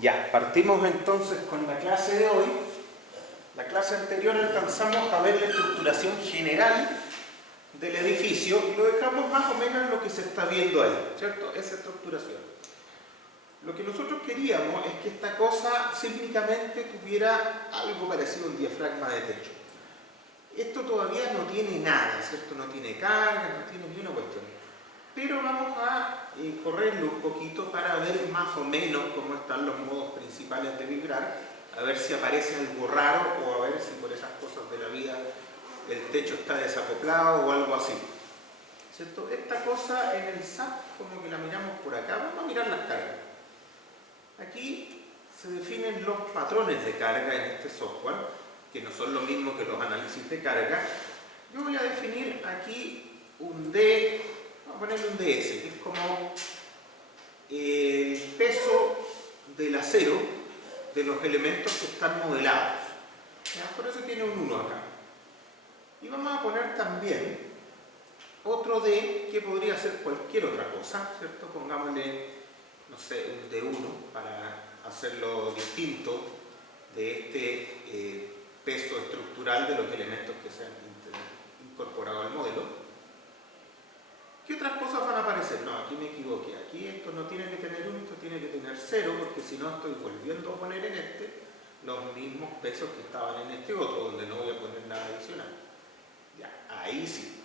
Ya, partimos entonces con la clase de hoy. La clase anterior alcanzamos a ver la estructuración general del edificio y lo dejamos más o menos en lo que se está viendo ahí, ¿cierto? Esa estructuración. Lo que nosotros queríamos es que esta cosa sísmicamente tuviera algo parecido a un diafragma de techo. Esto todavía no tiene nada, ¿cierto? No tiene carga, no tiene ni una cuestión. Pero vamos a correrlo un poquito para ver más o menos cómo están los modos principales de vibrar, a ver si aparece algo raro o a ver si por esas cosas de la vida el techo está desacoplado o algo así, ¿cierto? Esta cosa en el SAP, como que la miramos por acá, vamos a mirar las cargas. Aquí se definen los patrones de carga en este software, que no son lo mismo que los análisis de carga. Yo voy a definir aquí un D, vamos a ponerle un DS, que es como el peso del acero de los elementos que están modelados. ¿Ya? Por eso tiene un 1 acá. Y vamos a poner también otro D que podría ser cualquier otra cosa, ¿cierto? Pongámosle, no sé, un D1 para hacerlo distinto de este peso estructural de los elementos que se han incorporado al modelo. ¿Qué otras cosas van a aparecer? No, aquí me equivoqué. Aquí esto no tiene que tener 1, esto tiene que tener 0, porque si no estoy volviendo a poner en este los mismos pesos que estaban en este otro, donde no voy a poner nada adicional. Ya, ahí sí.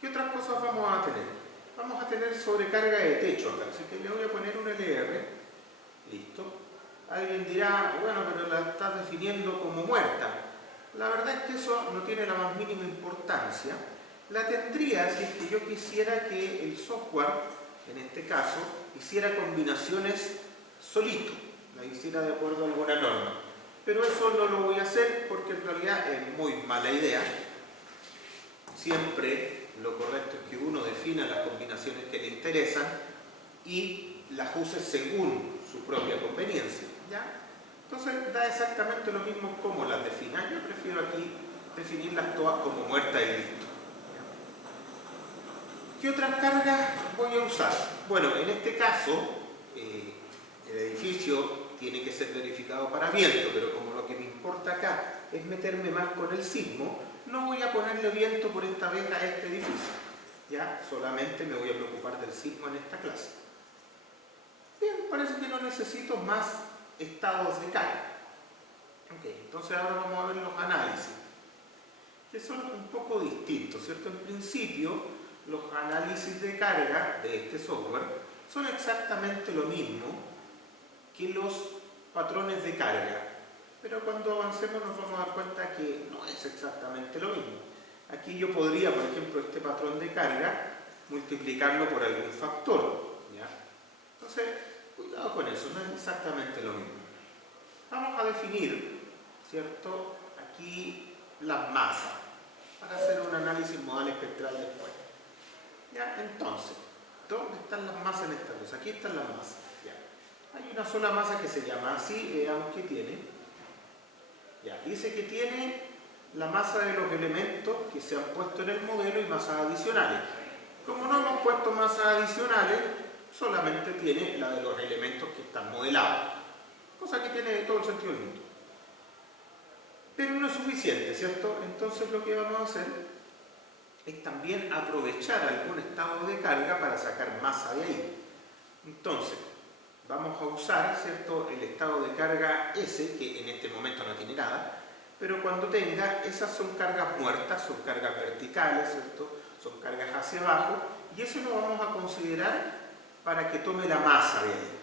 ¿Qué otras cosas vamos a tener? Vamos a tener sobrecarga de techo acá, así que le voy a poner un LR. Listo. Alguien dirá, bueno, pero la estás definiendo como muerta. La verdad es que eso no tiene la más mínima importancia. La tendría si es que yo quisiera que el software, en este caso, hiciera combinaciones solito, la hiciera de acuerdo a alguna norma. Pero eso no lo voy a hacer porque en realidad es muy mala idea. Siempre lo correcto es que uno defina las combinaciones que le interesan y las use según su propia conveniencia, ¿ya? Entonces da exactamente lo mismo como las defina. Yo prefiero aquí definirlas todas como muertas y listo. ¿Qué otras cargas voy a usar? Bueno, en este caso el edificio tiene que ser verificado para viento, pero como lo que me importa acá es meterme más con el sismo, no voy a ponerle viento por esta vez a este edificio. ¿Ya? Solamente me voy a preocupar del sismo en esta clase. Bien, parece que no necesito más estados de carga. Ok, entonces ahora vamos a ver los análisis, que son un poco distintos, ¿cierto? En principio, los análisis de carga de este software son exactamente lo mismo que los patrones de carga, pero cuando avancemos nos vamos a dar cuenta que no es exactamente lo mismo. Aquí yo podría, por ejemplo, este patrón de carga multiplicarlo por algún factor, ¿ya? Entonces, cuidado con eso, no es exactamente lo mismo. Vamos a definir, ¿cierto?, aquí las masas para hacer un análisis modal espectral después. ¿Ya? Entonces, ¿dónde están las masas en esta cosa? Aquí están las masas. ¿Ya? Hay una sola masa que se llama así, veamos qué tiene. Ya, dice que tiene la masa de los elementos que se han puesto en el modelo y masas adicionales. Como no hemos puesto masas adicionales, solamente tiene la de los elementos que están modelados. Cosa que tiene todo el sentido del mundo. Pero no es suficiente, ¿cierto? Entonces lo que vamos a hacer es también aprovechar algún estado de carga para sacar masa de ahí. Entonces, vamos a usar, ¿cierto?, el estado de carga S, que en este momento no tiene nada, pero cuando tenga, esas son cargas muertas, son cargas verticales, ¿cierto?, son cargas hacia abajo, y eso lo vamos a considerar para que tome la masa de ahí,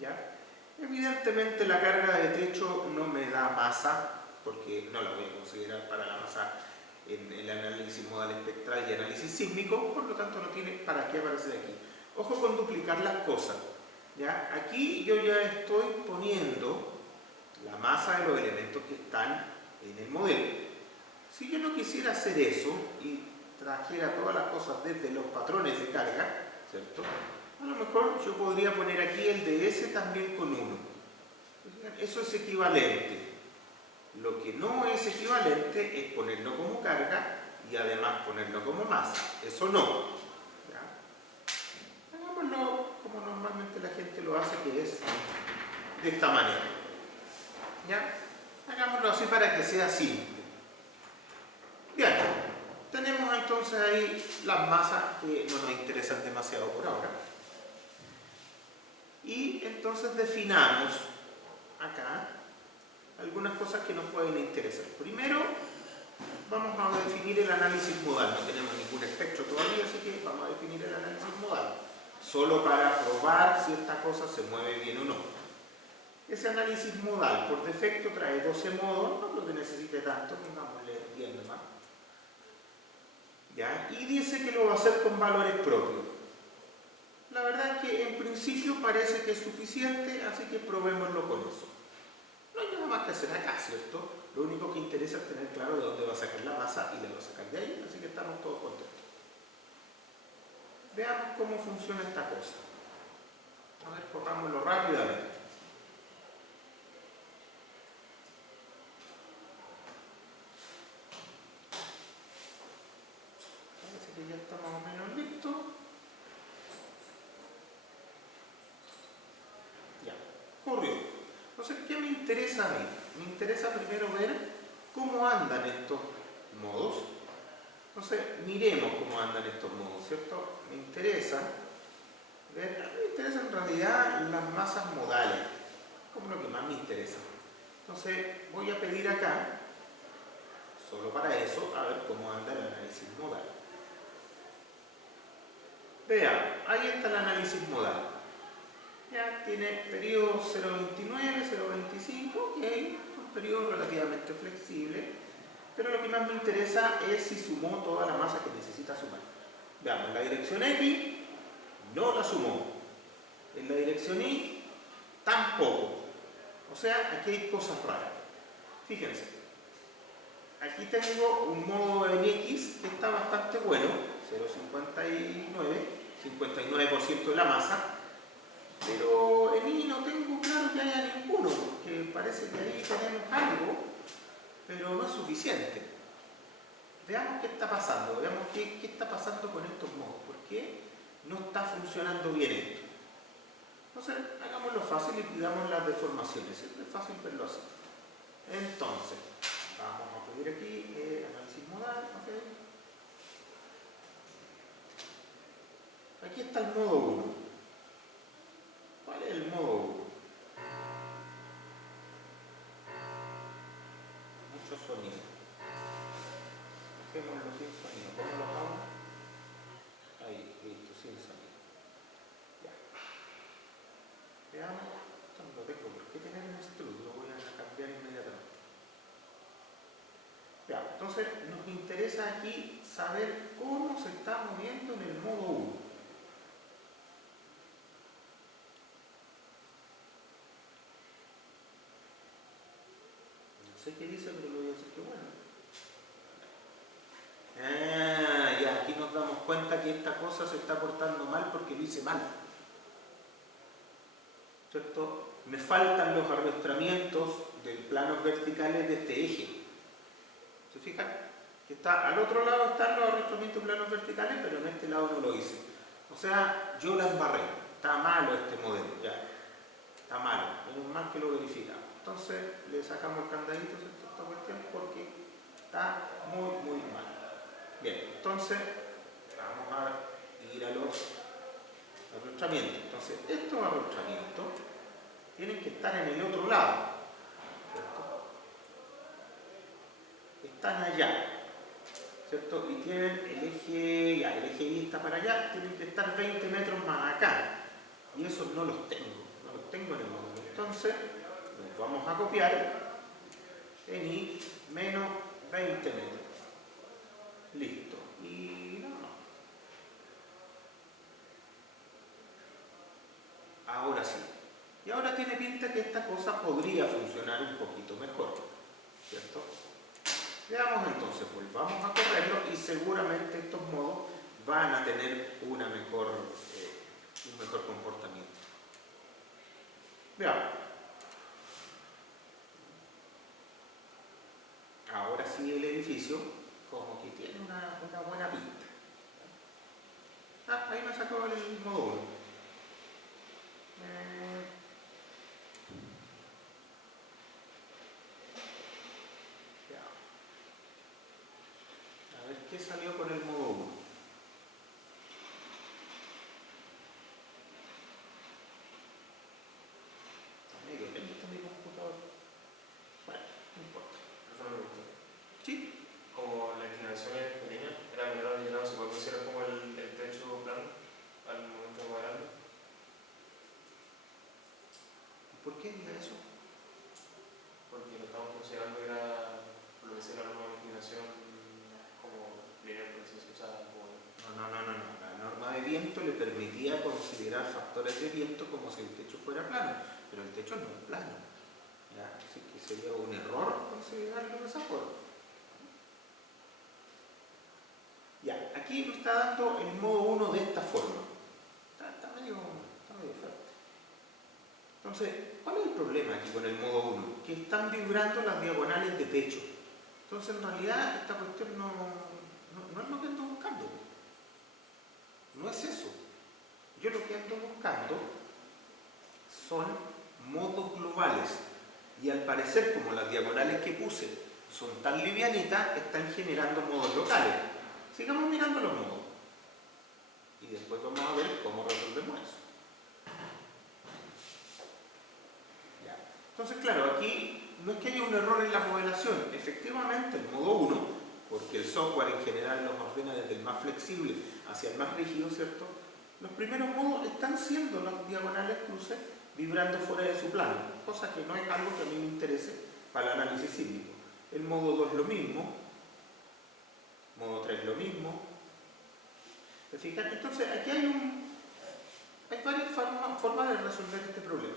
¿ya? Evidentemente la carga de techo no me da masa, porque no la voy a considerar para la masa en el análisis modal espectral y análisis sísmico, por lo tanto no tiene para qué aparecer aquí. Ojo con duplicar las cosas, ¿ya? Aquí yo ya estoy poniendo la masa de los elementos que están en el modelo. Si yo no quisiera hacer eso y trajera todas las cosas desde los patrones de carga, ¿cierto?, a lo mejor yo podría poner aquí el DS también con 1. Eso es equivalente. Lo que no es equivalente es ponerlo como carga y además ponerlo como masa. Eso no. ¿Ya? Hagámoslo como normalmente la gente lo hace, que es de esta manera. ¿Ya? Hagámoslo así para que sea simple. Bien, tenemos entonces ahí las masas que no nos interesan demasiado por ahora. Y entonces definamos acá algunas cosas que nos pueden interesar. Primero, vamos a definir el análisis modal. No tenemos ningún espectro todavía, así que vamos a definir el análisis modal. Solo para probar si esta cosa se mueve bien o no. Ese análisis modal por defecto trae 12 modos, no creo que necesite tanto, pongámosle 10 nomás. ¿Ya? Y dice que lo va a hacer con valores propios. La verdad es que en principio parece que es suficiente, así que probémoslo con eso. No hay nada más que hacer acá, ¿cierto? Lo único que interesa es tener claro de dónde va a sacar la masa y la va a sacar de ahí, así que estamos todos contentos. Veamos cómo funciona esta cosa. A ver, corrámoslo rápidamente. Parece que ya está más o menos listo. Ya, corrió. Entonces, ¿qué me interesa a mí? Me interesa primero ver cómo andan estos modos. Entonces, miremos cómo andan estos modos, ¿cierto? Me interesa ver, a mí me interesan en realidad las masas modales, como lo que más me interesa. Entonces, voy a pedir acá, solo para eso, a ver cómo anda el análisis modal. Vean, ahí está el análisis modal. Ya tiene periodo 0.29, 0.25, ok, un periodo relativamente flexible, pero lo que más me interesa es si sumó toda la masa que necesita sumar. Veamos, la dirección X no la sumó, en la dirección Y tampoco. O sea, aquí hay cosas raras. Fíjense, aquí tengo un modo en X que está bastante bueno, 0.59, 59% de la masa, pero en Y no tengo claro que haya ninguno, porque parece que ahí tenemos algo, pero no es suficiente. Veamos qué está pasando, veamos qué está pasando con estos modos, por qué no está funcionando bien esto. Entonces, hagámoslo fácil y pidamos las deformaciones, siempre es fácil verlo así. Entonces, vamos a pedir aquí análisis modal, ¿ok? Aquí está el modo 1. ¿Cuál es el modo 1? Mucho sonido. Dejémoslo sin sonido. ¿Cómo lo hago? Ahí, listo, sin sonido. Ya. Veamos. Esto no lo tengo por qué tener en extrude, lo voy a cambiar inmediatamente. Ya, entonces nos interesa aquí saber cómo se está moviendo en el modo 1. No sé qué dice, pero lo voy a decir que bueno. Ya, aquí nos damos cuenta que esta cosa se está portando mal porque lo hice mal. ¿Cierto? Me faltan los arrastramientos de planos verticales de este eje. ¿Se fijan? Que está, al otro lado están los arrastramientos planos verticales, pero en este lado no lo hice. O sea, yo la embarré. Está malo este modelo, ya. Está malo. Menos mal que lo verificamos. Entonces le sacamos el candadito a esta cuestión porque está muy, muy mal. Bien, entonces vamos a ir a los arrastramientos. Entonces, estos arrastramientos tienen que estar en el otro lado, ¿cierto? Están allá, ¿cierto? Y tienen el eje, ya, el eje Y está para allá, tienen que estar 20 metros más acá. Y esos no los tengo en el módulo. Entonces, los vamos a copiar en Y menos 20 metros. Listo. Y no. Ahora sí. Y ahora tiene pinta que esta cosa podría funcionar un poquito mejor, ¿cierto? Veamos entonces, pues vamos a correrlo y seguramente estos modos van a tener un mejor comportamiento. Veamos. Ahora sí el edificio como que tiene una buena pinta. Ahí me sacó el modo 1. salió con el modo 1. Está medio lento mi computador. Bueno, no importa. Eso me gusta. ¿Sí? Como la inclinación es pequeña, era menor y no se puede considerar como el techo plano al momento de modelarlo. ¿Por qué diga eso? Porque lo estamos considerando que era, por lo que sea, una inclinación como lineal, por así decirlo. O sea, como... No. La norma de viento le permitía considerar factores de viento como si el techo fuera plano, pero el techo no es plano. ¿Ya? Así que sería un error considerarlo de esa forma. Ya, aquí me está dando el modo 1 de esta forma. Está medio fuerte. Entonces, ¿cuál es el problema aquí con el modo 1? Que están vibrando las diagonales de techo. Entonces, en realidad, esta cuestión no es lo que ando buscando. No es eso. Yo lo que ando buscando son modos globales. Y al parecer, como las diagonales que puse son tan livianitas, están generando modos locales. Sigamos mirando los modos. Y después vamos a ver cómo resolvemos eso. Ya. Entonces, claro, aquí no es que haya un error en la modelación. Efectivamente, el modo 1, porque el software en general los ordena desde el más flexible hacia el más rígido, ¿cierto? Los primeros modos están siendo las diagonales cruces vibrando fuera de su plano, cosa que no es algo que a mí me interese para el análisis sísmico. El modo 2 lo mismo, modo 3 lo mismo. ¿Te fijas? Entonces, aquí hay varias formas de resolver este problema.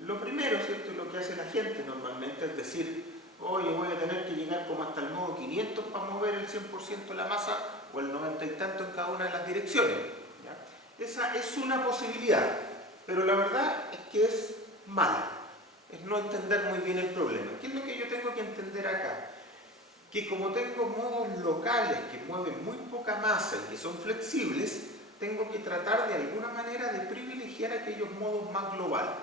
Lo primero, ¿cierto? Lo que hace la gente normalmente es decir, oye, voy a tener que llegar como hasta el modo 500 para mover el 100% de la masa o el 90 y tanto en cada una de las direcciones. ¿Ya? Esa es una posibilidad, pero la verdad es que es mala. Es no entender muy bien el problema. ¿Qué es lo que yo tengo que entender acá? Que como tengo modos locales que mueven muy poca masa y que son flexibles, tengo que tratar de alguna manera de privilegiar aquellos modos más globales.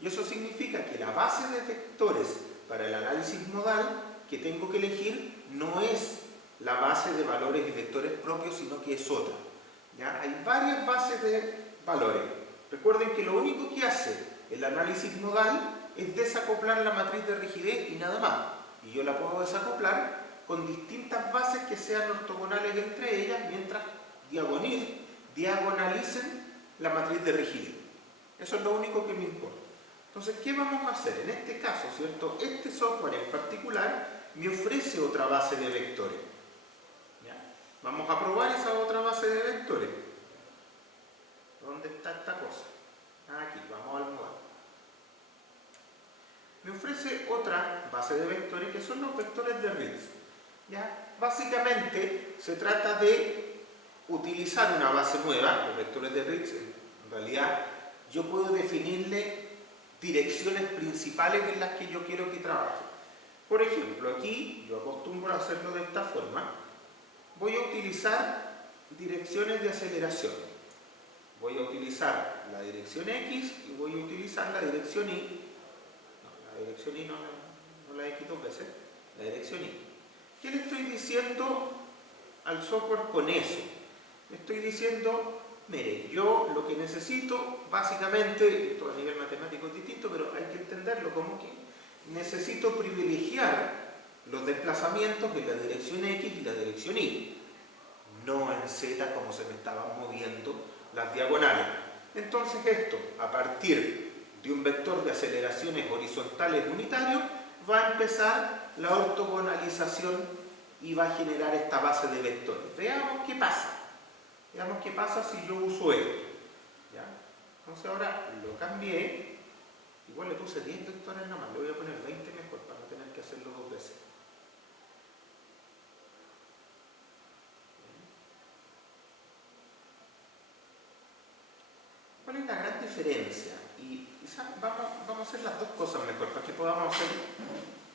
Y eso significa que la base de vectores para el análisis modal que tengo que elegir no es la base de valores y vectores propios, sino que es otra. ¿Ya? Hay varias bases de valores. Recuerden que lo único que hace el análisis modal es desacoplar la matriz de rigidez y nada más. Y yo la puedo desacoplar con distintas bases que sean ortogonales entre ellas mientras diagonalicen la matriz de rigidez. Eso es lo único que me importa. Entonces, ¿qué vamos a hacer? En este caso, ¿cierto? Este software en particular me ofrece otra base de vectores. ¿Ya? Vamos a probar esa otra base de vectores. ¿Dónde está esta cosa? Aquí, vamos al modal. Me ofrece otra base de vectores que son los vectores de Ritz. ¿Ya? Básicamente se trata de utilizar una base nueva, los vectores de Ritz. En realidad yo puedo definirle direcciones principales en las que yo quiero que trabaje. Por ejemplo, aquí yo acostumbro a hacerlo de esta forma. Voy a utilizar direcciones de aceleración. Voy a utilizar la dirección X y voy a utilizar la dirección Y. La dirección Y no la X dos veces, la dirección Y. ¿Qué le estoy diciendo al software con eso? Le estoy diciendo, mire, yo lo que necesito, básicamente, esto a nivel matemático es distinto, pero hay que entenderlo como que necesito privilegiar los desplazamientos en la dirección X y la dirección Y, no en Z como se me estaban moviendo las diagonales. Entonces esto, a partir de un vector de aceleraciones horizontales unitario, va a empezar la ortogonalización y va a generar esta base de vectores. Veamos qué pasa. Veamos qué pasa si yo uso esto. ¿Ya? Entonces ahora lo cambié. Igual le puse 10 vectores nada más. Le voy a poner 20 mejor para no tener que hacerlo dos veces. ¿Cuál es la gran diferencia? Y quizás vamos a hacer las dos cosas mejor para que podamos hacer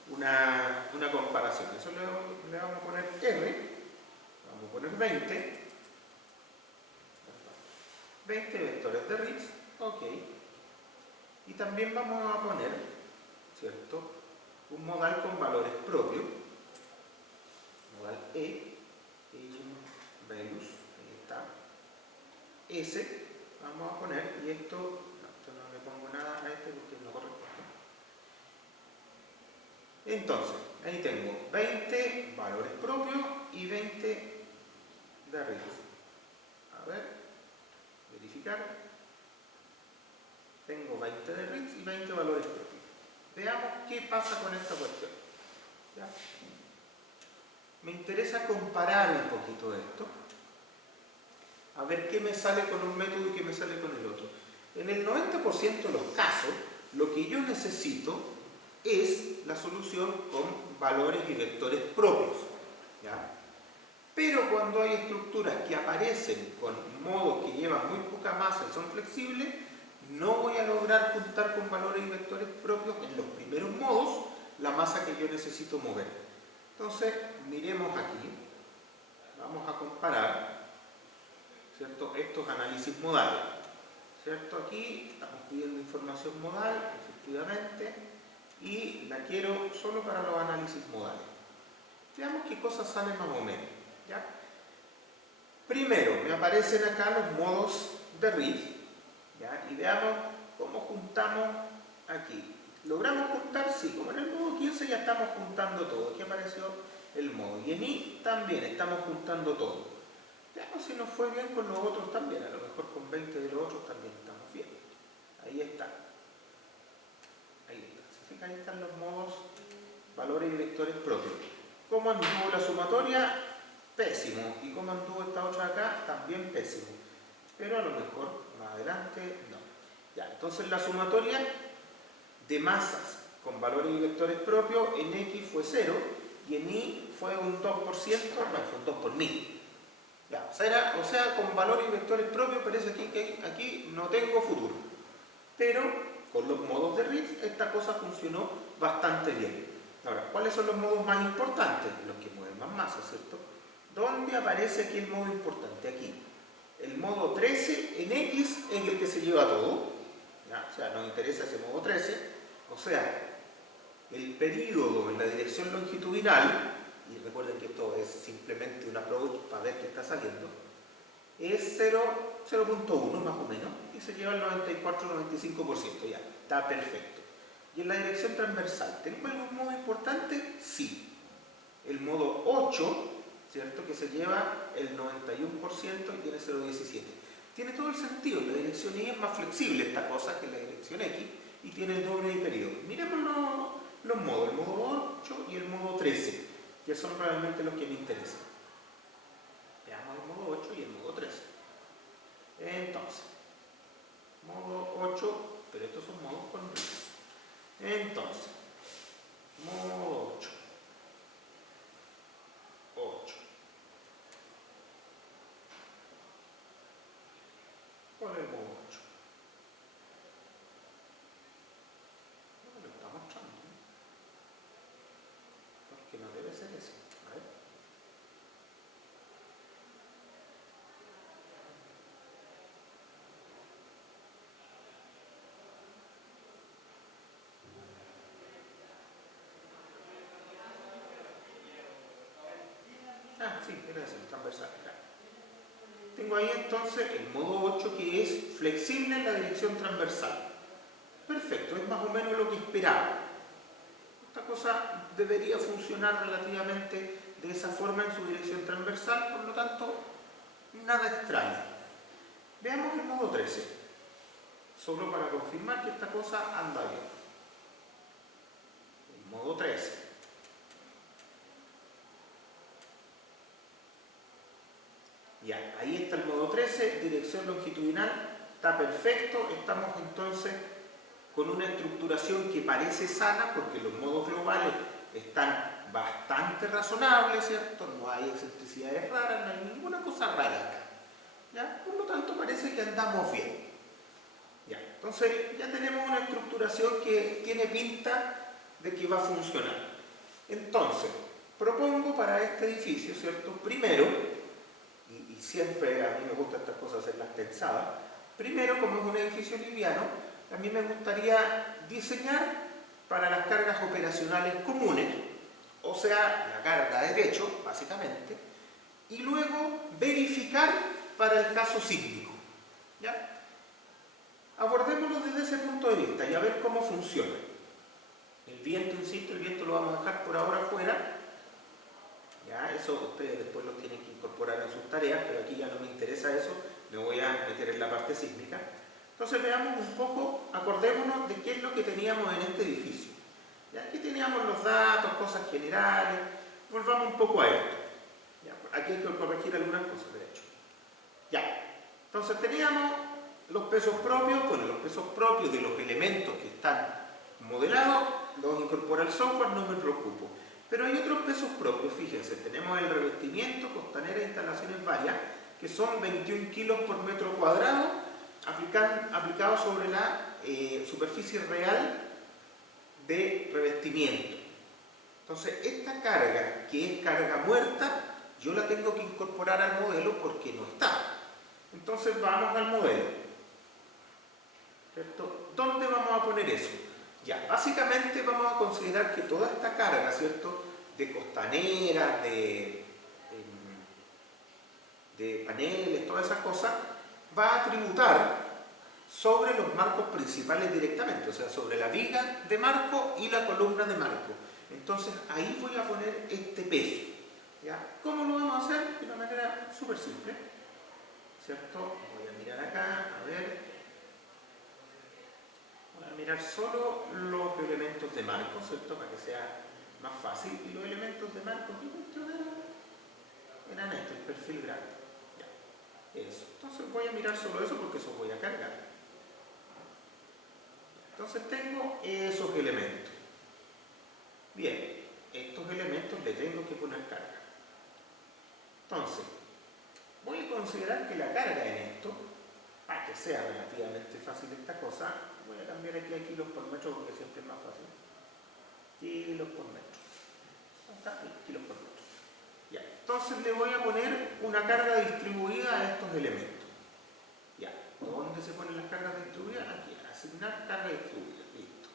una comparación. Eso le vamos a poner R, vamos a poner 20 vectores de Ritz, ok. Y también vamos a poner, ¿cierto?, un modal con valores propios, modal E y Relus, ahí está. S, vamos a poner, y esto no le pongo nada a este porque no corresponde. Entonces, ahí tengo 20 valores propios y 20 de RITs. A ver, verificar. Tengo 20 de RITs y 20 valores propios. Veamos qué pasa con esta cuestión. ¿Ya? Me interesa comparar un poquito esto. A ver qué me sale con un método y qué me sale con el otro. En el 90% de los casos, lo que yo necesito es la solución con valores y vectores propios. ¿Ya? Pero cuando hay estructuras que aparecen con modos que llevan muy poca masa y son flexibles, no voy a lograr juntar con valores y vectores propios en los primeros modos la masa que yo necesito mover. Entonces, miremos aquí. Vamos a comparar, ¿cierto?, estos análisis modales. ¿Cierto? Aquí estamos pidiendo información modal, efectivamente, y la quiero solo para los análisis modales. Veamos qué cosas salen más o menos. ¿Ya? Primero, me aparecen acá los modos de RIF, ¿ya? Y veamos cómo juntamos aquí. ¿Logramos juntar? Sí, como en el modo 15 ya estamos juntando todo. Aquí apareció el modo. Y en I también estamos juntando todo. Veamos si nos fue bien con los otros también. A lo mejor con 20 de los otros también estamos bien. Ahí está. Ahí está. ¿Se fijan? Ahí están los modos, valores y vectores propios. ¿Cómo anduvo la sumatoria? Pésimo. Y cómo anduvo esta otra acá, también pésimo. Pero a lo mejor más adelante no. Ya, entonces la sumatoria de masas con valores y vectores propios en X fue 0 y en Y fue un 2%, no, fue un 2 por 1000. Ya, o sea, con valores y vectores propios parece aquí que aquí no tengo futuro. Pero con los modos de RIF esta cosa funcionó bastante bien. Ahora, ¿cuáles son los modos más importantes? Los que mueven más masa, ¿cierto? ¿Dónde aparece aquí el modo importante? Aquí. El modo 13 en X es el que se lleva todo. ¿Ya? O sea, nos interesa ese modo 13. O sea, el periodo en la dirección longitudinal, y recuerden que esto es simplemente una approach para ver qué está saliendo, es 0.1 más o menos, y se lleva el 94-95%. Ya, está perfecto. Y en la dirección transversal, ¿tengo algún modo importante? Sí. El modo 8, ¿cierto?, que se lleva el 91% y tiene 0.17. Tiene todo el sentido. La dirección Y es más flexible esta cosa que la dirección X y tiene el doble de periodo. Miremos los modos, el modo 8 y el modo 13, que son realmente los que me interesan. Veamos el modo 8 y el modo 13. Entonces, modo 8, pero estos son modos con RIF. Entonces, modo 8. 8. ¿Cuál es el modo 8? No me lo está mostrando. Porque no debe ser ese. A ver. Ah, sí, era ese, el transversal. Tengo ahí entonces el modo 8 que es flexible en la dirección transversal. Perfecto, es más o menos lo que esperaba. Esta cosa debería funcionar relativamente de esa forma en su dirección transversal, por lo tanto, nada extraño. Veamos el modo 13, solo para confirmar que esta cosa anda bien. El modo 13. Ya, ahí está el modo 13, dirección longitudinal, está perfecto. Estamos entonces con una estructuración que parece sana porque los modos globales están bastante razonables, ¿cierto? No hay excentricidades raras, no hay ninguna cosa rara acá. ¿Ya? Por lo tanto, parece que andamos bien. Ya, entonces ya tenemos una estructuración que tiene pinta de que va a funcionar. Entonces, propongo para este edificio, ¿cierto? Primero, y siempre a mí me gustan estas cosas hacerlas pensadas, primero, como es un edificio liviano, a mí me gustaría diseñar para las cargas operacionales comunes, o sea, la carga de techo, básicamente, y luego verificar para el caso sísmico. ¿Ya? Abordémoslo desde ese punto de vista y a ver cómo funciona. El viento, insisto, el viento lo vamos a dejar por ahora afuera. Ya, eso ustedes después lo tienen que incorporar en sus tareas, pero aquí ya no me interesa eso, me voy a meter en la parte sísmica. Entonces veamos un poco, acordémonos de qué es lo que teníamos en este edificio. Ya, aquí teníamos los datos, cosas generales, volvamos un poco a esto. Ya, aquí hay que corregir algunas cosas, de hecho. Ya, entonces teníamos los pesos propios, bueno, los pesos propios de los elementos que están modelados, los incorpora el software, no me preocupo. Pero hay otros pesos propios, fíjense, tenemos el revestimiento, costanera e instalaciones varias, que son 21 kilos por metro cuadrado, aplicado sobre la superficie real de revestimiento. Entonces, esta carga, que es carga muerta, yo la tengo que incorporar al modelo porque no está. Entonces, vamos al modelo. ¿Cierto? ¿Dónde vamos a poner eso? Ya, básicamente vamos a considerar que toda esta carga, ¿cierto?, de costanera, de paneles, todas esas cosas, va a tributar sobre los marcos principales directamente, o sea, sobre la viga de marco y la columna de marco. Entonces, ahí voy a poner este peso. ¿Ya? ¿Cómo lo vamos a hacer? De una manera súper simple, ¿cierto? Voy a mirar acá, a ver. Voy a mirar solo los elementos de marco, ¿cierto? Para que sea más fácil. Y los elementos de marco, ¿qué eran estos? El perfil grande. Ya. Eso. Entonces voy a mirar solo eso porque eso voy a cargar. Entonces tengo esos elementos. Bien, estos elementos le tengo que poner carga. Entonces, voy a considerar que la carga en esto, para que sea relativamente fácil esta cosa, voy a cambiar aquí a kilos por metro porque siempre es más fácil. Kilos por metro. Acá, kilos por metro. Ya. Entonces le voy a poner una carga distribuida a estos elementos. Ya. ¿Dónde se ponen las cargas distribuidas? Aquí. Asignar carga distribuida. Listo.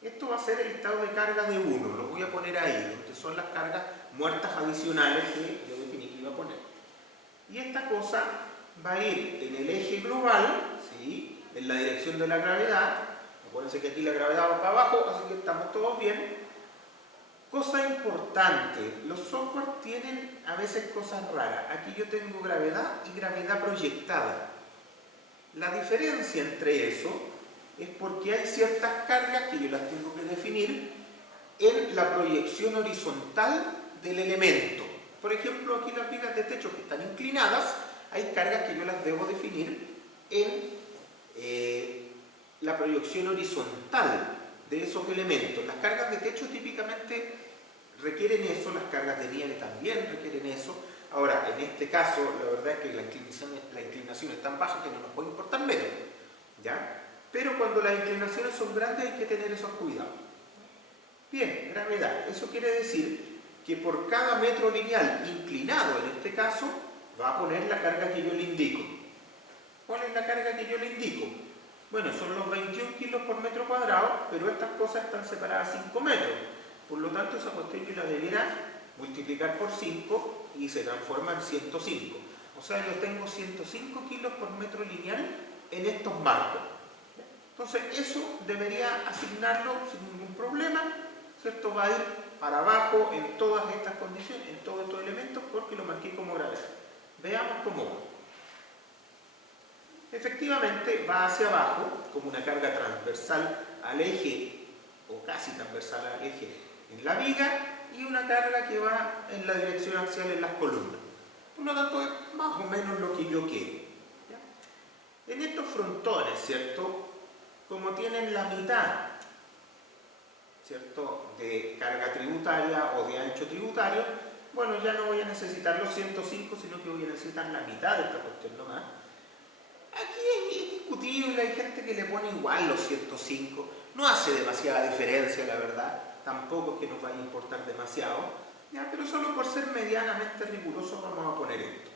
Esto va a ser el estado de carga de 1. Lo voy a poner ahí, donde son las cargas muertas adicionales que yo definí que iba a poner. Y esta cosa va a ir en el eje global, ¿sí?, en la dirección de la gravedad. Acuérdense que aquí la gravedad va para abajo, así que estamos todos bien. Cosa importante, los software tienen a veces cosas raras. Aquí yo tengo gravedad y gravedad proyectada. La diferencia entre eso es porque hay ciertas cargas que yo las tengo que definir en la proyección horizontal del elemento. Por ejemplo, aquí las vigas de techo que están inclinadas, hay cargas que yo las debo definir en la proyección horizontal de esos elementos. Las cargas de techo típicamente requieren eso, las cargas de nieve también requieren eso. Ahora, en este caso, la verdad es que la inclinación es tan baja que no nos puede importar menos, ¿ya? Pero cuando las inclinaciones son grandes hay que tener esos cuidados. Bien, gravedad. Eso quiere decir que por cada metro lineal inclinado, en este caso, va a poner la carga que yo le indico. ¿Cuál es la carga que yo le indico? Bueno, son los 21 kilos por metro cuadrado, pero estas cosas están separadas a 5 metros. Por lo tanto, esa cuestión yo la debiera multiplicar por 5 y se transforma en 105. O sea, yo tengo 105 kilos por metro lineal en estos marcos. Entonces, eso debería asignarlo sin ningún problema, ¿cierto? Va a ir para abajo en todas estas condiciones, en todos estos elementos, porque lo marqué como gravedad. Veamos cómo va. Efectivamente, va hacia abajo, como una carga transversal al eje, o casi transversal al eje en la viga, y una carga que va en la dirección axial en las columnas. Por lo tanto, es más o menos lo que yo quiero. ¿Ya? En estos frontones, ¿cierto?, como tienen la mitad, ¿cierto?, de carga tributaria o de ancho tributario, bueno, ya no voy a necesitar los 105, sino que voy a necesitar la mitad de esta cuestión nomás. Aquí es discutible, hay gente que le pone igual los 105, no hace demasiada diferencia, la verdad, tampoco es que nos vaya a importar demasiado, ¿ya? Pero solo por ser medianamente rigurosos vamos a poner esto.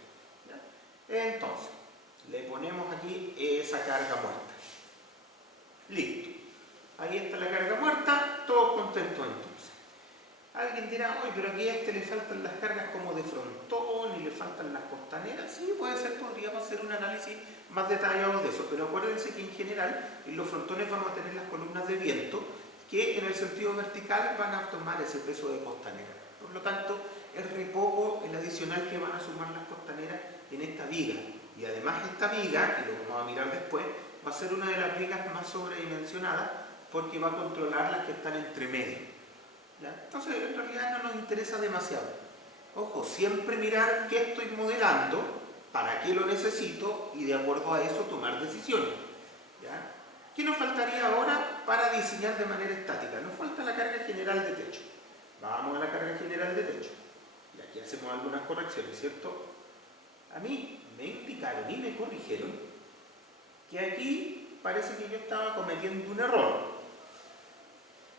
¿Ya? Entonces, le ponemos aquí esa carga muerta. Listo. Ahí está la carga muerta, todos contentos entonces. Alguien dirá, oye, pero aquí a este le faltan las cargas como de frontón y le faltan las costaneras. Sí, puede ser, podríamos hacer un análisis más detallado de eso, pero acuérdense que en general en los frontones vamos a tener las columnas de viento que en el sentido vertical van a tomar ese peso de costanera. Por lo tanto, es re poco el adicional que van a sumar las costaneras en esta viga. Y además esta viga, y lo vamos a mirar después, va a ser una de las vigas más sobredimensionadas porque va a controlar las que están entre medio. ¿Ya? Entonces, en realidad no nos interesa demasiado. Ojo, siempre mirar qué estoy modelando, para qué lo necesito y de acuerdo a eso tomar decisiones. ¿Ya? ¿Qué nos faltaría ahora para diseñar de manera estática? Nos falta la carga general de techo. Vamos a la carga general de techo. Y aquí hacemos algunas correcciones, ¿cierto? A mí me indicaron y me corrigieron que aquí parece que yo estaba cometiendo un error.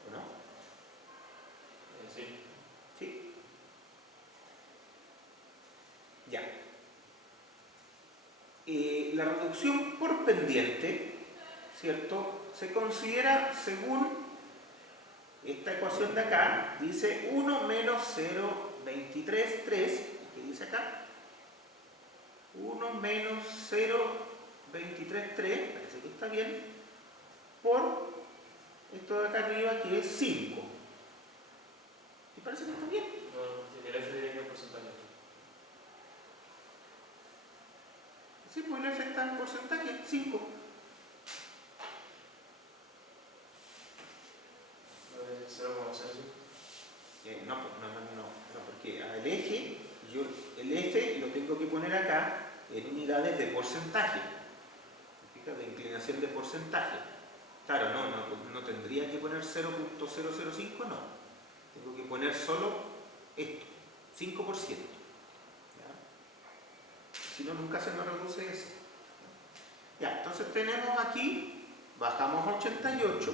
¿O no? Sí. Sí. Ya. La reducción por pendiente, ¿cierto? Se considera según esta ecuación de acá, dice 1 menos 0,23,3, que dice acá, 1 menos 0,23,3, parece que está bien, por esto de acá arriba que es 5. ¿Y parece que está bien? No, el F tiene un porcentaje. Sí, pues el F está en porcentaje, 5. No, porque al eje, yo el F lo tengo que poner acá en unidades de porcentaje, de inclinación de porcentaje. Claro, no tendría que poner 0,005, no. Tengo que poner solo esto, 5%. ¿Ya? Si no, nunca se nos reduce eso. Ya, entonces tenemos aquí, bajamos a 88.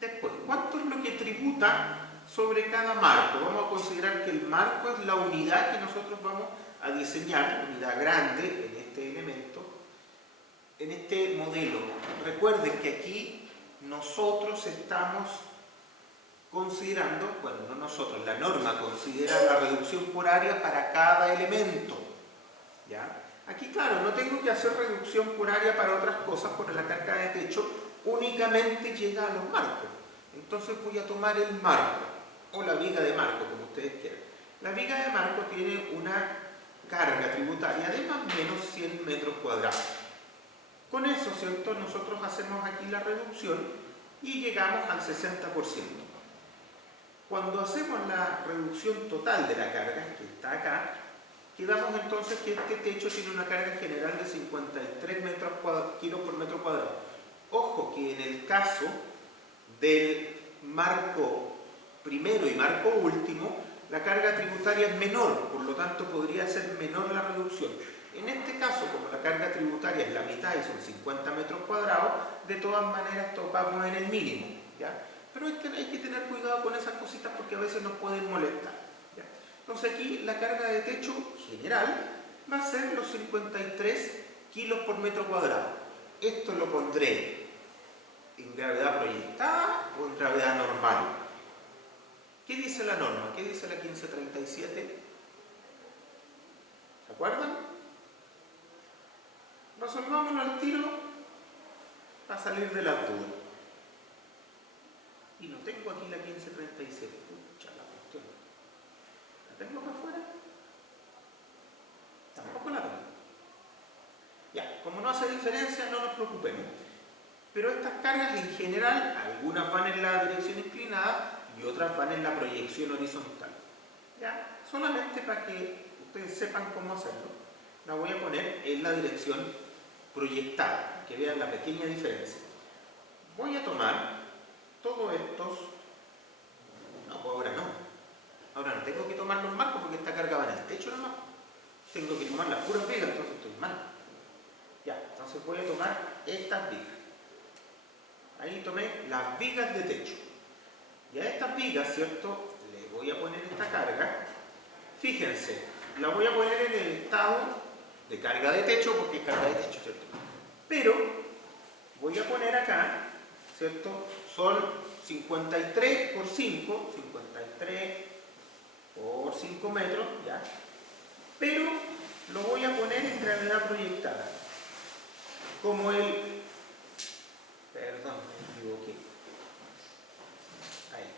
Después, ¿cuánto es lo que tributa sobre cada marco? Vamos a considerar que el marco es la unidad que nosotros vamos a diseñar, la unidad grande en este elemento, en este modelo. Recuerden que aquí nosotros estamos considerando, bueno, no nosotros, la norma considera la reducción por área para cada elemento. ¿Ya? Aquí, claro, no tengo que hacer reducción por área para otras cosas porque la carga de techo únicamente llega a los marcos. Entonces voy a tomar el marco, o la viga de marco, como ustedes quieran. La viga de marco tiene una carga tributaria de más o menos 100 metros cuadrados. Con eso, ¿cierto? Nosotros hacemos aquí la reducción y llegamos al 60%. Cuando hacemos la reducción total de la carga, que está acá, quedamos entonces que este techo tiene una carga general de 53 kilos por metro cuadrado. Ojo que en el caso del marco primero y marco último, la carga tributaria es menor, por lo tanto podría ser menor la reducción. En este caso, como la carga tributaria es la mitad y son 50 metros cuadrados, de todas maneras topamos en el mínimo, ¿ya? Pero hay que tener cuidado con esas cositas porque a veces nos pueden molestar, ¿ya? Entonces aquí la carga de techo general va a ser los 53 kilos por metro cuadrado. Esto lo pondré en gravedad proyectada o en gravedad normal. ¿Qué dice la norma? ¿Qué dice la 1537? ¿Se acuerdan? Resolvámoslo al tiro para salir de la duda. Y no tengo aquí la 1537. Pucha, la cuestión. ¿La tengo para afuera? Tampoco la tengo. Ya, como no hace diferencia, no nos preocupemos. Pero estas cargas en general, algunas van en la dirección inclinada y otras van en la proyección horizontal. ¿Ya? Solamente para que ustedes sepan cómo hacerlo, la voy a poner en la dirección proyectada, que vean la pequeña diferencia. Voy a tomar todos estos, no, pues ahora no tengo que tomar los marcos porque esta carga va en el techo nomás. Tengo que tomar las puras vigas, entonces estoy mal. Ya, entonces voy a tomar estas vigas. Ahí tomé las vigas de techo. Y a estas vigas, ¿cierto? Le voy a poner esta carga. Fíjense, la voy a poner en el estado de carga de techo, porque es carga de techo, ¿cierto? Pero voy a poner acá, ¿cierto? Son 53 por 5, 53 3 por 5 metros, ¿ya? Pero lo voy a poner en gravedad proyectada. Como el... Perdón, me equivoqué. Ahí.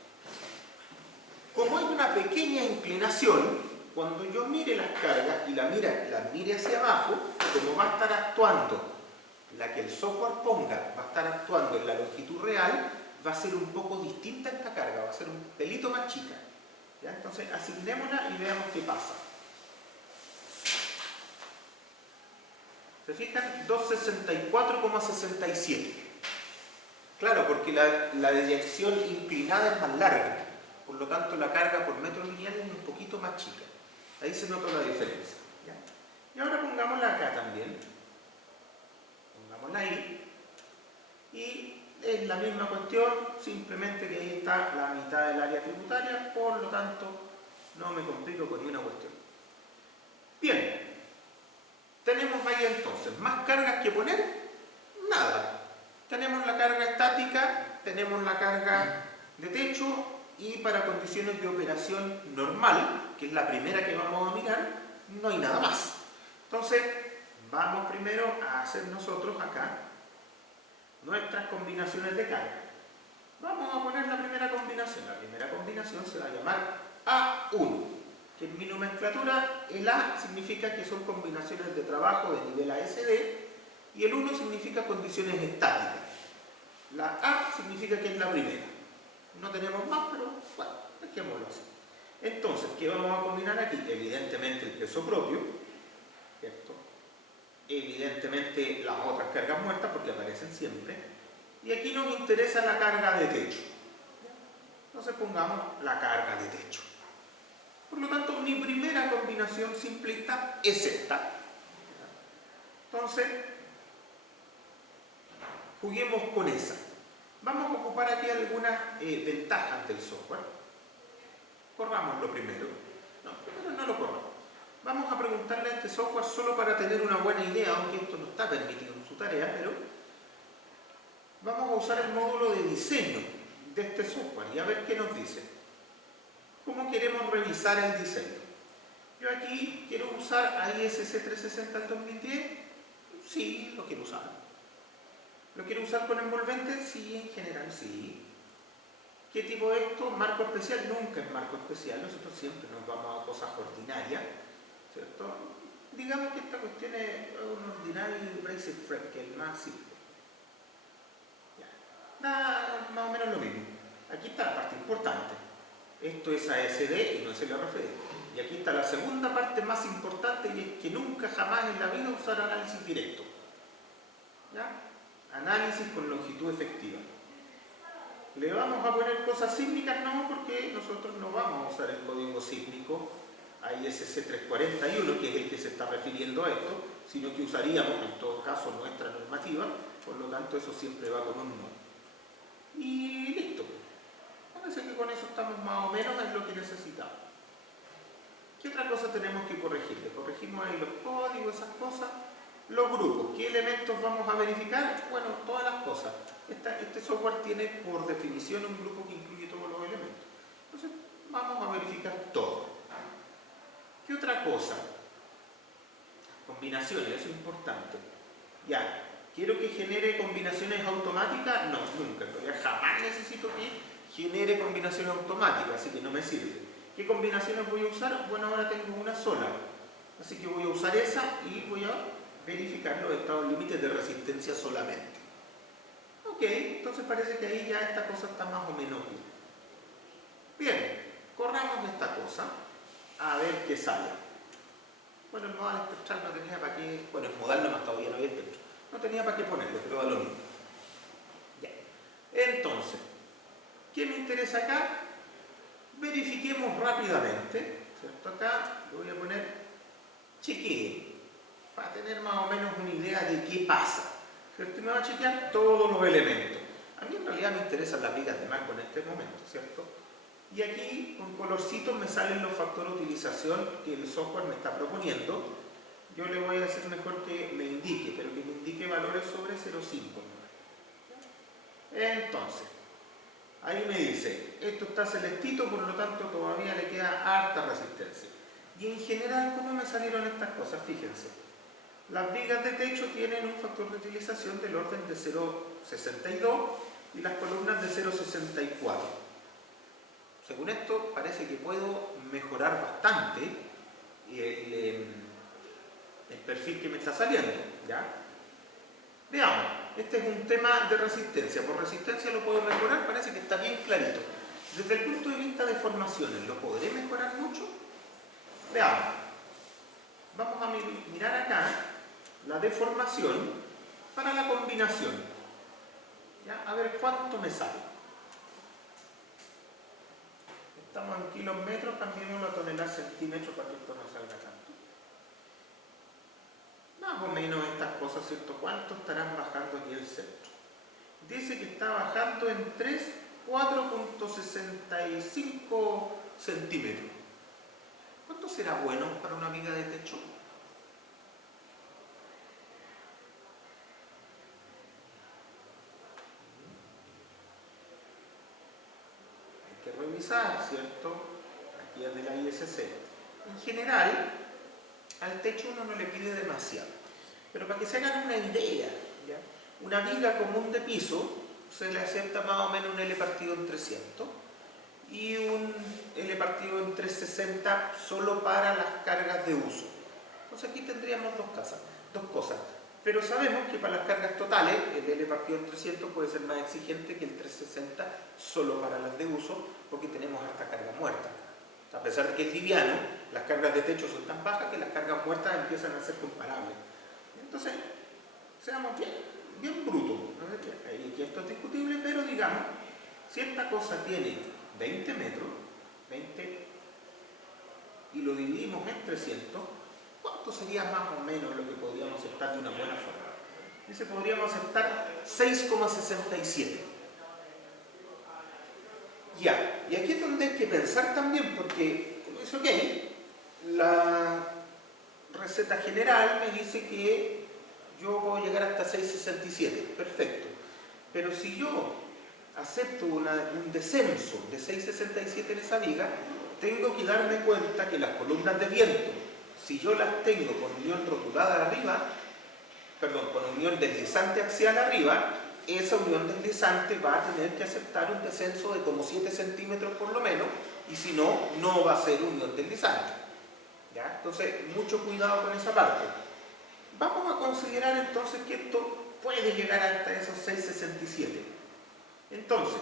Como hay una pequeña inclinación, cuando yo mire las cargas y las mire hacia abajo, como va a estar actuando, la que el software ponga va a estar actuando en la longitud real, va a ser un poco distinta esta carga, va a ser un pelito más chica. ¿Ya? Entonces asignémosla y veamos qué pasa. ¿Se fijan? 264,67. Claro, porque la deyección inclinada es más larga, por lo tanto la carga por metro lineal es un poquito más chica. Ahí se nota la diferencia. ¿Ya? Y ahora pongámosla acá también. Pongámosla ahí. Y es la misma cuestión, simplemente que ahí está la mitad del área tributaria, por lo tanto no me complico con ni una cuestión. Bien, tenemos ahí entonces más cargas que poner, nada. Tenemos la carga estática, tenemos la carga de techo y para condiciones de operación normal, que es la primera que vamos a mirar, no hay nada más. Entonces, vamos primero a hacer nosotros acá nuestras combinaciones de carga. Vamos a poner la primera combinación. La primera combinación se va a llamar A1, que en mi nomenclatura el A significa que son combinaciones de trabajo de nivel ASD y el 1 significa condiciones estáticas. La A significa que es la primera. No tenemos más, pero bueno, dejémoslo así. Entonces, ¿qué vamos a combinar aquí? Evidentemente el peso propio, ¿cierto? Evidentemente las otras cargas muertas porque aparecen siempre, y aquí nos interesa la carga de techo. Entonces pongamos la carga de techo. Por lo tanto, mi primera combinación simplista es esta. Entonces, juguemos con esa. Vamos a ocupar aquí algunas ventajas del software. Corrámoslo primero. No, primero no lo corramos. Vamos a preguntarle a este software solo para tener una buena idea, aunque esto no está permitido en su tarea, pero vamos a usar el módulo de diseño de este software y a ver qué nos dice. ¿Cómo queremos revisar el diseño? Yo aquí quiero usar AISC 360 del 2010. Sí, lo quiero usar. ¿Lo quiero usar con envolvente? Sí, en general sí. ¿Qué tipo es esto? ¿Marco especial? Nunca es marco especial. Nosotros siempre nos vamos a cosas ordinarias, ¿cierto? Digamos que esta cuestión es un ordinary brace frame, que es el más simple. Ya. Nada, más o menos lo mismo. Aquí está la parte importante. Esto es ASD y no es el RFD. Y aquí está la segunda parte más importante, y es que nunca jamás en la vida usar análisis directo. ¿Ya? Análisis con longitud efectiva. ¿Le vamos a poner cosas sísmicas? No, porque nosotros no vamos a usar el código sísmico AISC 341, que es el que se está refiriendo a esto, sino que usaríamos en todo caso nuestra normativa, por lo tanto eso siempre va con un no. Y listo. Parece que con eso estamos más o menos en lo que necesitamos. ¿Qué otra cosa tenemos que corregir? Le corregimos ahí los códigos, esas cosas. Los grupos, ¿qué elementos vamos a verificar? Bueno, todas las cosas. Este software tiene por definición un grupo que incluye todos los elementos. Entonces, vamos a verificar todo. ¿Qué otra cosa? Combinaciones, eso es importante. Ya, ¿quiero que genere combinaciones automáticas? No, nunca. Todavía jamás necesito que genere combinaciones automáticas, así que no me sirve. ¿Qué combinaciones voy a usar? Bueno, ahora tengo una sola. Así que voy a usar esa y voy a verificar los estados límites de resistencia solamente. Ok, entonces parece que ahí ya esta cosa está más o menos bien. Bien, corramos esta cosa a ver qué sale. Bueno, el modal espectral no tenía para qué... Bueno, el modal nomás todavía no había espectro. No tenía para qué ponerlo, pero da lo mismo. Ya. Entonces, ¿qué me interesa acá? Verifiquemos rápidamente, ¿cierto? Acá le voy a poner chequee, para tener más o menos una idea de qué pasa. ¿Cierto? Y me va a chequear todos los elementos. A mí en realidad me interesan las vigas de marco en este momento, ¿cierto? Y aquí con colorcitos me salen los factores de utilización que el software me está proponiendo. Yo le voy a decir mejor que me indique, pero que me indique valores sobre 0,5. Entonces, ahí me dice, esto está celestito, por lo tanto todavía le queda harta resistencia. Y en general, ¿cómo me salieron estas cosas? Fíjense, las vigas de techo tienen un factor de utilización del orden de 0,62 y las columnas de 0,64. Según esto, parece que puedo mejorar bastante el perfil que me está saliendo, ¿ya? Veamos, este es un tema de resistencia. Por resistencia lo puedo mejorar, parece que está bien clarito. Desde el punto de vista de formaciones, ¿lo podré mejorar mucho? Veamos. Vamos a mirar acá la deformación para la combinación. ¿Ya? A ver cuánto me sale. Estamos en kilómetros, cambiémoslo a toneladas centímetros para que esto no salga tanto. Más o menos estas cosas, ¿cierto? ¿Cuánto estarán bajando aquí el centro? Dice que está bajando en 4,65 centímetros. ¿Cuánto será bueno para una viga de techo? Hay que revisar, ¿cierto? Aquí es de la ISC. En general, al techo uno no le pide demasiado. Pero para que se hagan una idea, ¿ya? Una viga común de piso se le acepta más o menos un L partido en 300 y un L partido en 360 solo para las cargas de uso. Entonces aquí tendríamos dos cosas. Pero sabemos que para las cargas totales el L partido en 300 puede ser más exigente que el 360 solo para las de uso, porque tenemos harta carga muerta. A pesar de que es liviano, las cargas de techo son tan bajas que las cargas muertas empiezan a ser comparables. Entonces, seamos bien brutos. Aquí esto es discutible, pero digamos, si esta cosa tiene 20 metros, 20, y lo dividimos en 300, ¿cuánto sería más o menos lo que podríamos aceptar de una buena forma? Dice, podríamos aceptar 6,67. Ya, y aquí es donde hay que pensar también, porque, como dice, ok, la receta general me dice que yo puedo llegar hasta 6,67, perfecto. Pero si yo acepto un descenso de 6,67 en esa viga, tengo que darme cuenta que las columnas de viento, si yo las tengo con unión rotulada arriba, con unión deslizante axial arriba, esa unión deslizante va a tener que aceptar un descenso de como 7 centímetros por lo menos, y si no, no va a ser unión deslizante. ¿Ya? Entonces, mucho cuidado con esa parte. Vamos a considerar entonces que esto puede llegar hasta esos 6,67. Entonces,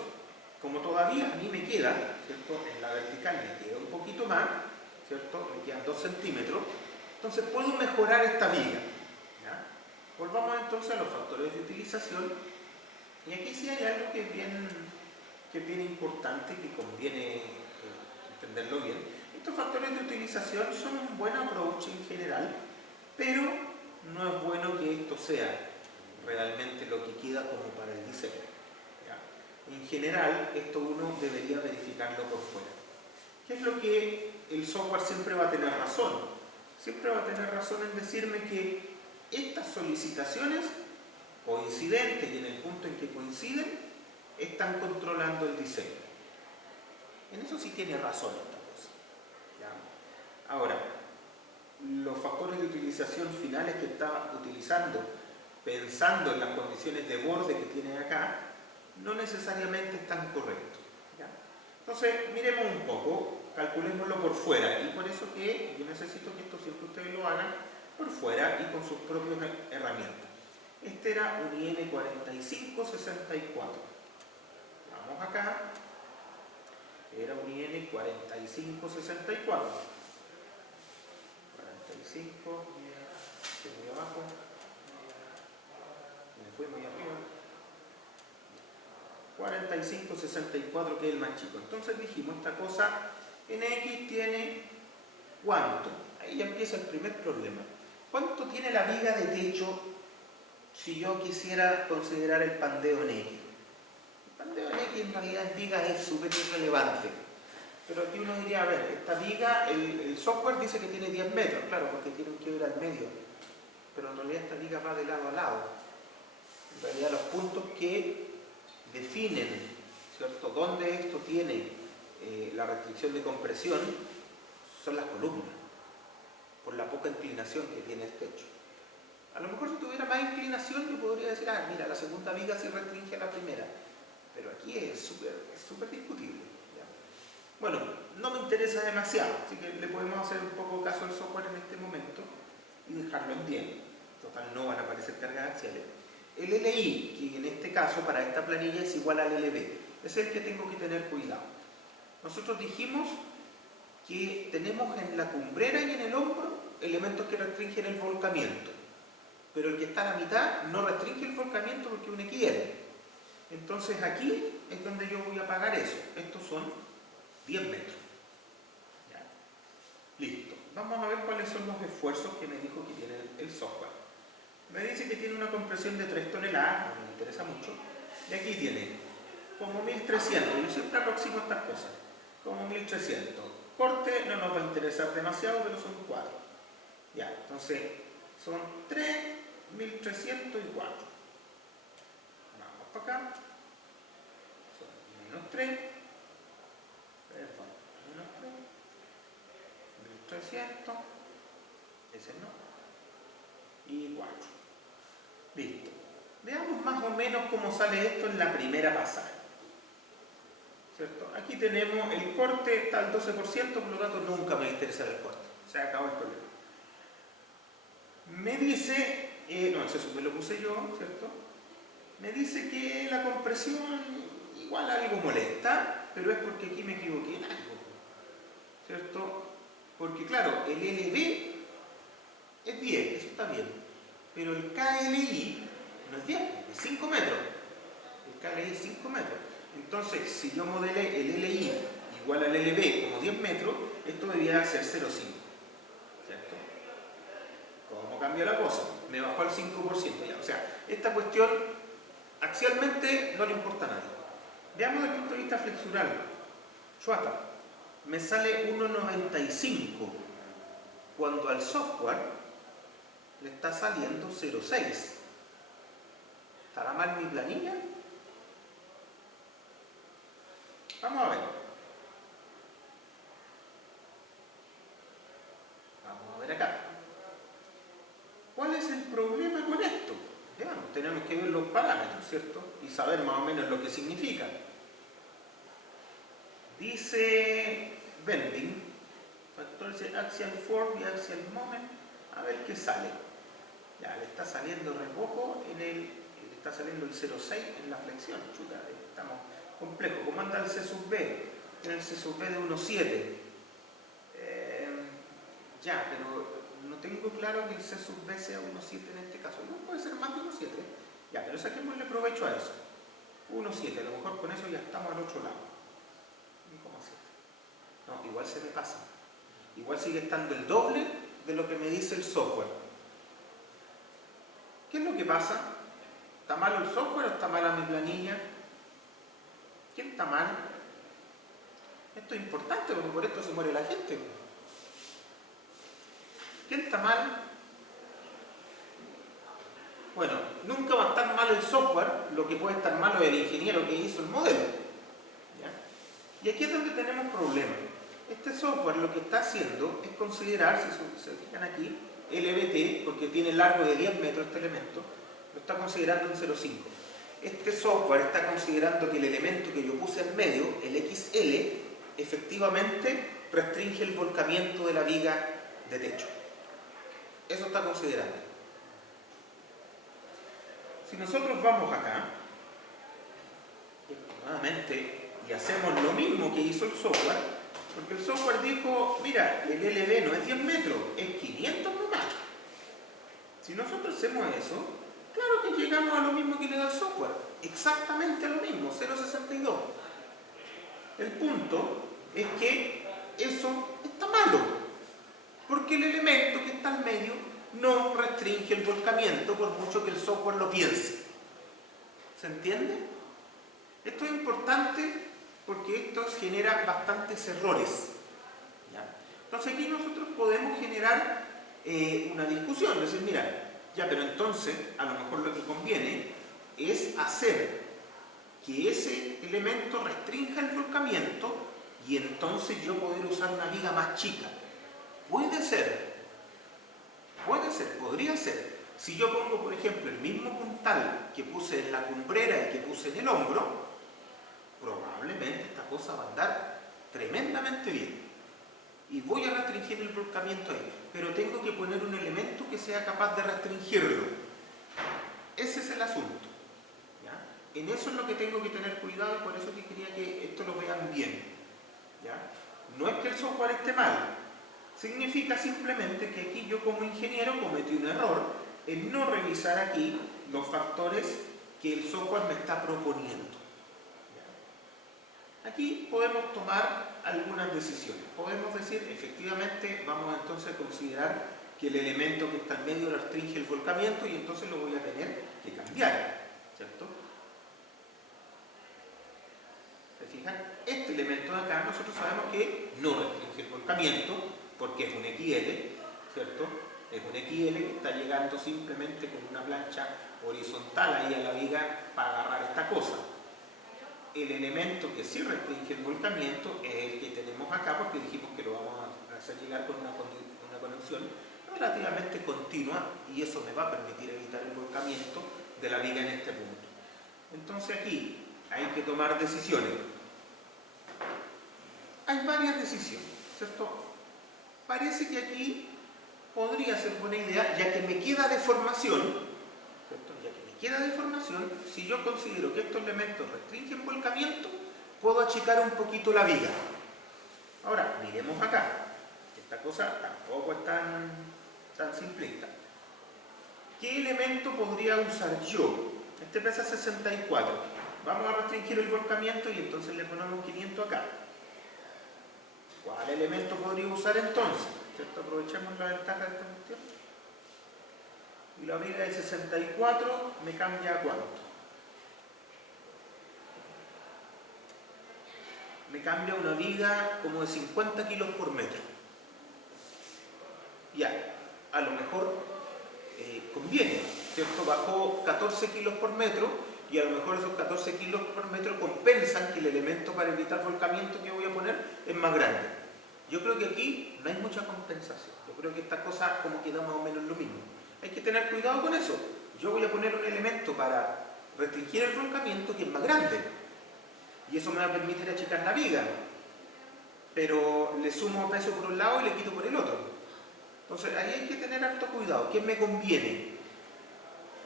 como todavía a mí me queda, ¿cierto? En la vertical me queda un poquito más, ¿cierto? Me quedan 2 centímetros, entonces puedo mejorar esta viga. ¿Ya? Volvamos entonces a los factores de utilización, y aquí sí hay algo que es bien importante, que conviene entenderlo bien. Estos factores de utilización son un buen approach en general, pero no es bueno que esto sea realmente lo que queda como para el diseño. ¿Ya? En general, esto uno debería verificarlo por fuera. ¿Qué es lo que el software siempre va a tener razón? Siempre va a tener razón en decirme que estas solicitaciones coincidentes y en el punto en que coinciden están controlando el diseño. En eso sí tiene razón esta cosa. ¿Ya? Ahora, los factores de utilización finales que está utilizando, pensando en las condiciones de borde que tiene acá, no necesariamente están correctos. ¿Ya? Entonces, miremos un poco, calculémoslo por fuera, y por eso que yo necesito que esto siempre ustedes lo hagan por fuera y con sus propias herramientas. Este era un IN 4564. Vamos acá. Era un IN 4564. 45, muy abajo. Me fui muy arriba. 4564, que es el más chico. Entonces dijimos, esta cosa en X tiene ¿cuánto? Ahí ya empieza el primer problema. ¿Cuánto tiene la viga de techo si yo quisiera considerar el pandeo en X? El pandeo en X en realidad en vigas es súper irrelevante. Pero aquí uno diría, a ver, esta viga, el software dice que tiene 10 metros, claro, porque tiene un quiebre al medio. Pero en realidad esta viga va de lado a lado. En realidad los puntos que definen, ¿cierto? Donde esto tiene la restricción de compresión son las columnas, por la poca inclinación que tiene el techo. A lo mejor si tuviera más inclinación yo podría decir, ah, mira, la segunda viga sí restringe a la primera, pero aquí es súper discutible. ¿Ya? Bueno, no me interesa demasiado, así que le podemos hacer un poco caso al software en este momento y dejarlo en 10. Total, no van a aparecer cargas axiales. El LI, que en este caso para esta planilla es igual al LB, es el que tengo que tener cuidado. Nosotros dijimos que tenemos en la cumbrera y en el hombro elementos que restringen el volcamiento, pero el que está a la mitad no restringe el volcamiento porque es un XL. Entonces aquí es donde yo voy a pagar eso. Estos son 10 metros. ¿Ya? Listo. Vamos a ver cuáles son los esfuerzos que me dijo que tiene el software. Me dice que tiene una compresión de 3 toneladas, no me interesa mucho. Y aquí tiene como 1300. Yo siempre aproximo estas cosas. Como 1300. Corte no nos va a interesar demasiado, pero son 4. Ya, entonces son 3, 1300 y 4. Vamos para acá. Son menos 3. Perdón, menos 3. 1300. Ese no. Y 4. Listo. Veamos más o menos cómo sale esto en la primera pasada. ¿Cierto? Aquí tenemos el corte, está al 12%, por lo tanto nunca me interesa el corte. Se acabó el problema. Me dice, no, ese me lo puse yo, ¿cierto? Me dice que la compresión igual algo molesta, pero es porque aquí me equivoqué en algo, ¿cierto? Porque claro, el LB es 10, eso está bien, pero el KLI no es 10, es 5 metros. El KLI es 5 metros. Entonces, si yo modelé el LI igual al LB como 10 metros, esto debiera ser 0,5. ¿Cierto? ¿Cómo cambia la cosa? Me bajó al 5% ya. O sea, esta cuestión axialmente no le importa a nadie. Veamos desde el punto de vista flexural. Chuata, me sale 1,95 cuando al software le está saliendo 0,6. ¿Estará mal mi planilla? Vamos a ver. Vamos a ver acá. ¿Cuál es el problema con esto? Veamos, tenemos que ver los parámetros, ¿cierto? Y saber más o menos lo que significa. Dice bending, factor axial force y axial moment. A ver qué sale. Ya, le está saliendo rebojo le está saliendo el 0,6 en la flexión. Chuta, estamos complejos. ¿Cómo anda el C sub B? Tiene el C sub B de 1,7. Ya, pero no tengo claro que el C sub B sea 1,7 en este caso. No puede ser más de 1,7. Ya, pero saquémosle provecho a eso. 1,7, a lo mejor con eso ya estamos al otro lado. 1,7. No, igual se me pasa. Igual sigue estando el doble de lo que me dice el software. ¿Qué es lo que pasa? ¿Está malo el software o está mala mi planilla? ¿Quién está mal? Esto es importante porque por esto se muere la gente. ¿Quién está mal? Bueno, nunca va a estar mal el software, lo que puede estar malo es el ingeniero que hizo el modelo. ¿Ya? Y aquí es donde tenemos problemas. Este software lo que está haciendo es considerar, si se fijan aquí, LBT, porque tiene largo de 10 metros este elemento, lo está considerando en 0,5. Este software está considerando que el elemento que yo puse en medio, el XL, efectivamente restringe el volcamiento de la viga de techo. Eso está considerando. Si nosotros vamos acá, nuevamente, y hacemos lo mismo que hizo el software, porque el software dijo, mira, el LB no es 10 metros, es 500 nomás. Si nosotros hacemos eso, claro que llegamos a lo mismo que le da el software, exactamente a lo mismo, 0,62. El punto es que eso está malo, porque el elemento que está al medio no restringe el volcamiento por mucho que el software lo piense. ¿Se entiende? Esto es importante porque esto genera bastantes errores. ¿Ya? Entonces aquí nosotros podemos generar una discusión, decir, mira, ya, pero entonces a lo mejor lo que conviene es hacer que ese elemento restrinja el volcamiento y entonces yo poder usar una viga más chica. Puede ser, podría ser. Si yo pongo, por ejemplo, el mismo puntal que puse en la cumbrera y que puse en el hombro, probablemente esta cosa va a andar tremendamente bien. Y voy a restringir el volcamiento ahí, pero tengo que poner un elemento que sea capaz de restringirlo. Ese es el asunto. ¿Ya? En eso es lo que tengo que tener cuidado y por eso que quería que esto lo vean bien. ¿Ya? No es que el software esté mal, significa simplemente que aquí yo como ingeniero cometí un error en no revisar aquí los factores que el software me está proponiendo. ¿Ya? Aquí podemos tomar algunas decisiones. Podemos decir, efectivamente, vamos entonces a considerar que el elemento que está en medio restringe el volcamiento y entonces lo voy a tener que cambiar, ¿cierto? ¿Se fijan? Este elemento de acá nosotros sabemos que no restringe el volcamiento porque es un XL, ¿cierto? Es un XL que está llegando simplemente con una plancha horizontal ahí a la viga para agarrar esta cosa. El elemento que sí restringe el volcamiento es el que tenemos acá porque dijimos que lo vamos a hacer llegar con una conexión relativamente continua y eso me va a permitir evitar el volcamiento de la viga en este punto. Entonces aquí hay que tomar decisiones. Hay varias decisiones, ¿cierto? Parece que aquí podría ser buena idea, ya que me queda deformación, ¿cierto? Ya que me queda deformación, si yo considero que estos elementos restringen volcamiento, puedo achicar un poquito la viga. Ahora, miremos acá. Esta cosa tampoco es tan simplista. ¿Qué elemento podría usar yo? Este pesa 64. Vamos a restringir el volcamiento y entonces le ponemos 500 acá. ¿Cuál elemento podría usar entonces? ¿Cierto? Aprovechemos la ventaja de esta cuestión. Y la viga de 64 me cambia a ¿cuánto? Me cambia una viga como de 50 kilos por metro. Ya, a lo mejor conviene, ¿cierto? Bajó 14 kilos por metro y a lo mejor esos 14 kilos por metro compensan que el elemento para evitar volcamiento que voy a poner es más grande. Yo creo que aquí no hay mucha compensación. Yo creo que esta cosa como que da más o menos lo mismo. Hay que tener cuidado con eso. Yo voy a poner un elemento para restringir el volcamiento que es más grande. Y eso me va a permitir achicar la viga. Pero le sumo peso por un lado y le quito por el otro. Entonces ahí hay que tener harto cuidado. ¿Qué me conviene?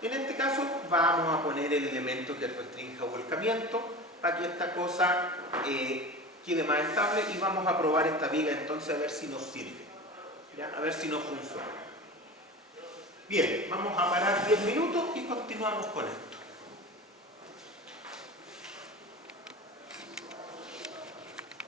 En este caso vamos a poner el elemento que restrinja volcamiento para que esta cosa quede más estable y vamos a probar esta viga entonces a ver si nos sirve, ¿ya? A ver si nos funciona. Bien, vamos a parar 10 minutos y continuamos con esto.